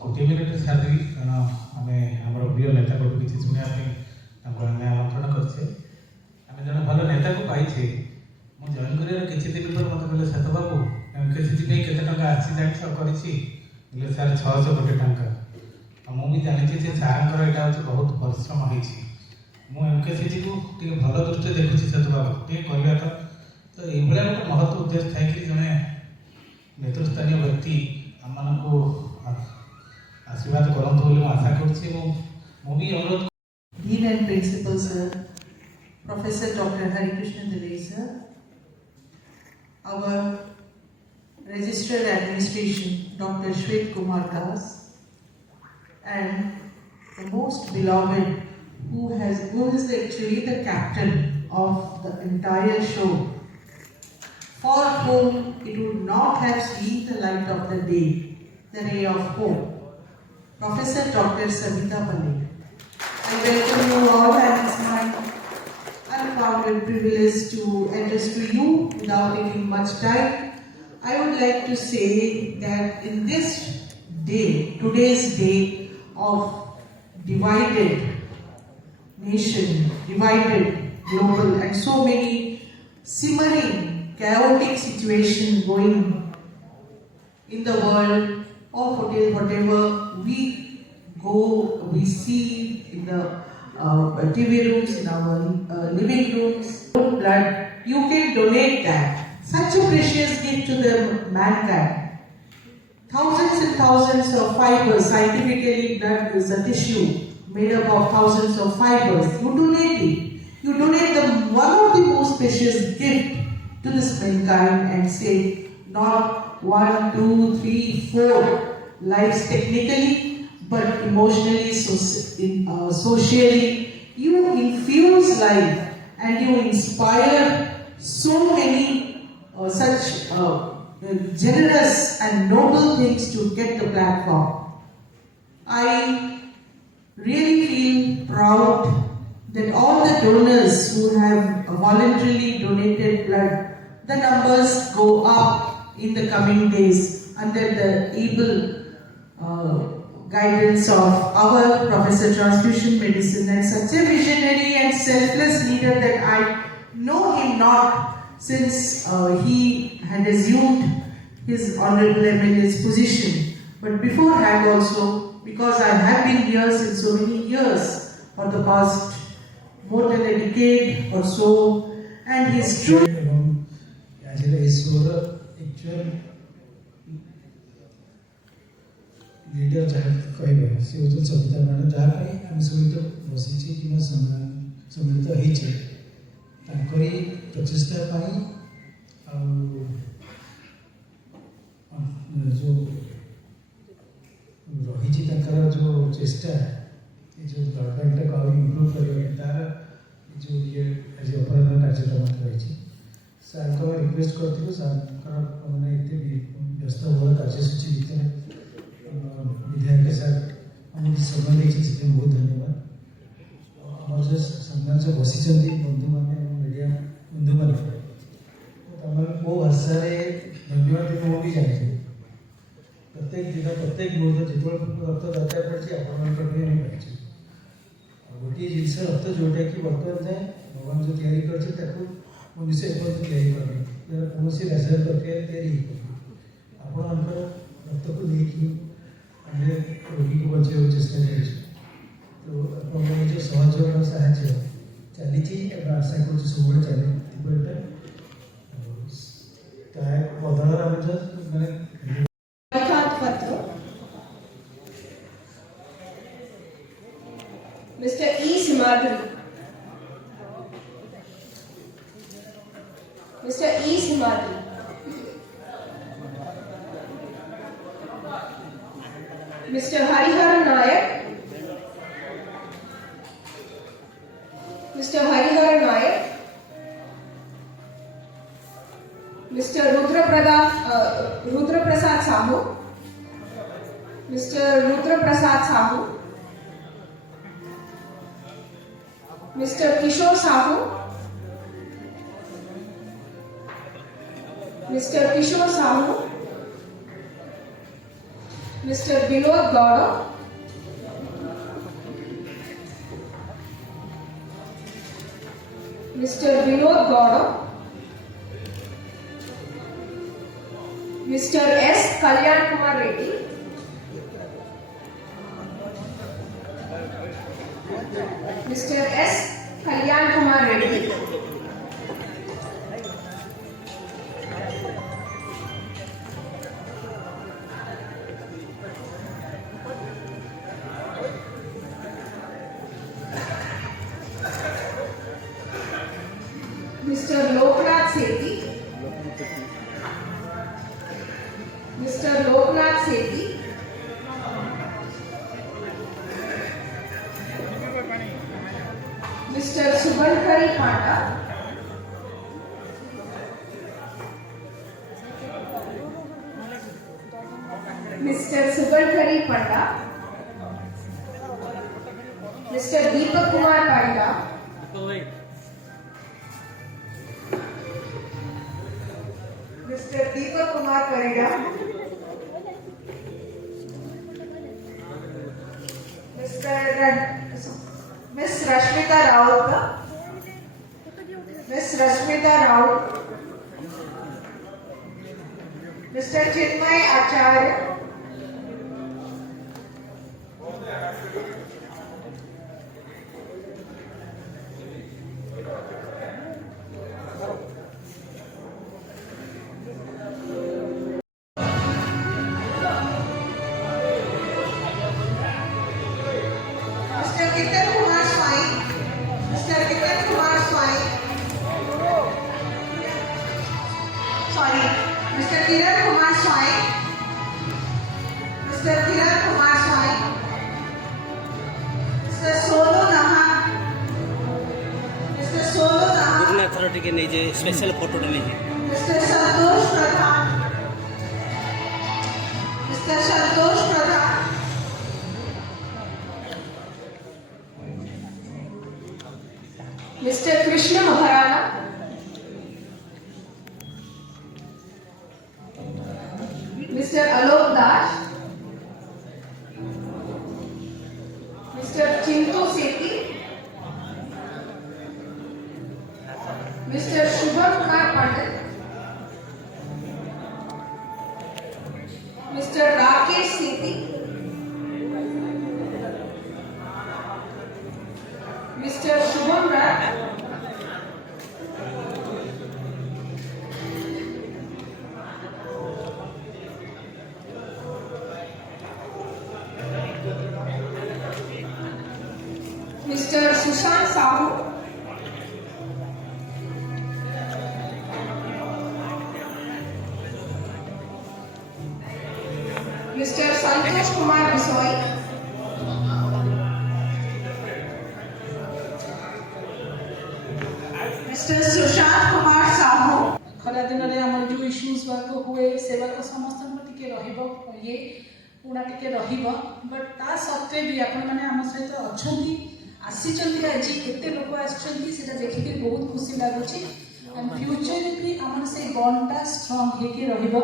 गोटे मिनिट छाड़ी कारण आम आम प्रिय नेता को किसी शुणापी आमंत्रण करछे आम जन भल नेता को पाइछे मु जॉइन कर किसी दिन पर मत कहले सत बाबू एमकेसीजी केते टंका आसी जान कर सर 600 कोटी टंका मुझे जानी सार यहाँ हूँ बहुत परिश्रम होती एमकेसीजी को भल दृष्टि देखुची सत बाबू कहवा तो ये गोटे महत्व उद्देश्य थाए कि जड़े नेतृस्थानीय व्यक्ति आम को आशीर्वाद करूँ आशा करुँच अनुरोध Dean and Principal Sir, Professor Dr. Hari Krishna Delay Sir, our Registrar Administration Dr. Shwet Kumar Das, and the most beloved who is actually the captain of the entire show, for whom it would not have seen the light of the day, the ray of hope, Professor Dr. Savita Panek. I welcome you all, and it's my unbounded privilege to address to you without taking much time. I would like to say that in this day, today's day of divided nation, divided global, and so many simmering, chaotic situations going in the world, or whatever we see in the TV rooms, in our living rooms, blood, you can donate that. Such a precious gift to the mankind. Thousands and thousands of fibers, scientifically blood is a tissue made up of thousands of fibers. You donate it. You donate one of the most precious gift to this mankind and say, not 1, 2, 3, 4 lives technically, but emotionally, socially, you infuse life and you inspire so many such generous and noble things to get the platform. I really feel proud that all the donors who have voluntarily donated blood, the numbers go up in the coming days under the able guidance of our Professor Transfusion Medicine, and such a visionary and selfless leader that I know him not since he had assumed his honorable MLA's position, but beforehand also, because I have been here since so many years, for the past more than a decade or so, and his true leader जहाँ कहे सी हूँ Savita madam जहाँपाई आम सहित बसी कि सम्मिलित होकरी प्रचेषा जो रही जो चेष्टा जो ब्लड बैंक को इम्प्रूव कर तार जो ये आज अपराध कार्यक्रम रही सार को रिक्वेस्ट करूँ सार मैंने व्यस्त बहुल कार्यसूची भितर विधायक सर आम समय देखिए बहुत धन्यवाद आम जो सामने जो बसी बंधु मैंने मीडिया बंधु मैंने मो भाषा धन्यवाद मुझे भी जानी प्रत्येक दिन प्रत्येक मुहूर्त जो रक्त दरकार पड़ी आप गोटे जिनस रक्त जोटा कि बर्तमान जाए भगवान जो या मनुष्य या कौन रासायनिक प्रक्रिया या रक्त को लेकिन रोगी को बचाई चेष्टा कर तो जो सहयोग साहय चली आशा कर सब चले बदल मैंने Mr. E. Simadri. Mr. E. Simadri. Mr. Harihar Nayak. Mr. Harihar Nayak. Mr. Rudra Prasad Sahu. Mr. Rudra Prasad Sahu. Mr. Kishore Sahu, Mr. Kishore Sahu, Mr. Vinod Gowda, Mr. Vinod Gowda, Mr. S. Kalyan Kumar Reddy, Mr. S. Kalyan Kumar Reddy, Mr. Loknath Sethi, Mr. Loknath Sethi, Mr. Subhankari Panda, Mr. Subhankari Panda, Mr. Deepak Kumar Panda, Mr. Deepak Kumar Parida, Miss Rashmita Raut, Miss Rashmita Raut, Mr. Chinmay Acharya, Mr. Kitan Kumar Swai, Mr. Kitan Kumar Swai, sorry, Mr. Kiran Kumar Swai, Mr. Kiran Kumar Swai, Mr. Solu Naha, Mr. Solu Naha, authority के नीचे special photo लीजिए Mr. Santosh Pradhan, Mr. Santosh Pradhan, Mr. Krishna Maharana, Mr. Alok Das, Mr. Chintu Sethi, Mr. Shubham Kumar Pandit, Mr. Rakesh Sethi, Mr. Shubham Raj, Mr. Sushant Sahu, Mr. Santosh Kumar Bisoi, Mr. Sushant Kumar Sahu. ଖରାଦିନରେ ଆମର ଯେଉଁ issues ଗୁଡ଼ାକ ହୁଏ ସେଗୁଡ଼ାକ ସମସ୍ତଙ୍କୁ ଟିକେ ରହିବ ଇଏ ପୁଣା ଟିକେ ରହିବ ବଟ୍ ତା ସତ୍ତ୍ୱେ ବି ଆପଣମାନେ ଆମ ସହିତ ଅଛନ୍ତି ଆସିଛନ୍ତି ଆଜି ଏତେ ଲୋକ ଆସିଛନ୍ତି ସେଇଟା ଦେଖିକି ବହୁତ ଖୁସି ଲାଗୁଛି ଆଣ୍ଡ ଫ୍ୟୁଚରରେ ବି ଆମର ସେଇ ବଣ୍ଡଟା ଷ୍ଟ୍ରଙ୍ଗ ହେଇକି ରହିବ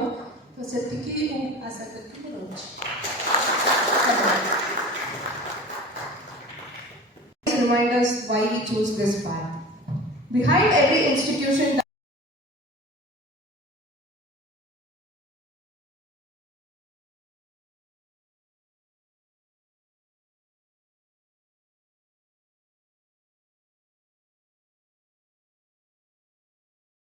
ତ ସେତିକି ମୁଁ ଆଶା କରିକି ମୁଁ ରହୁଛି। remind us why we chose this path. Behind every institution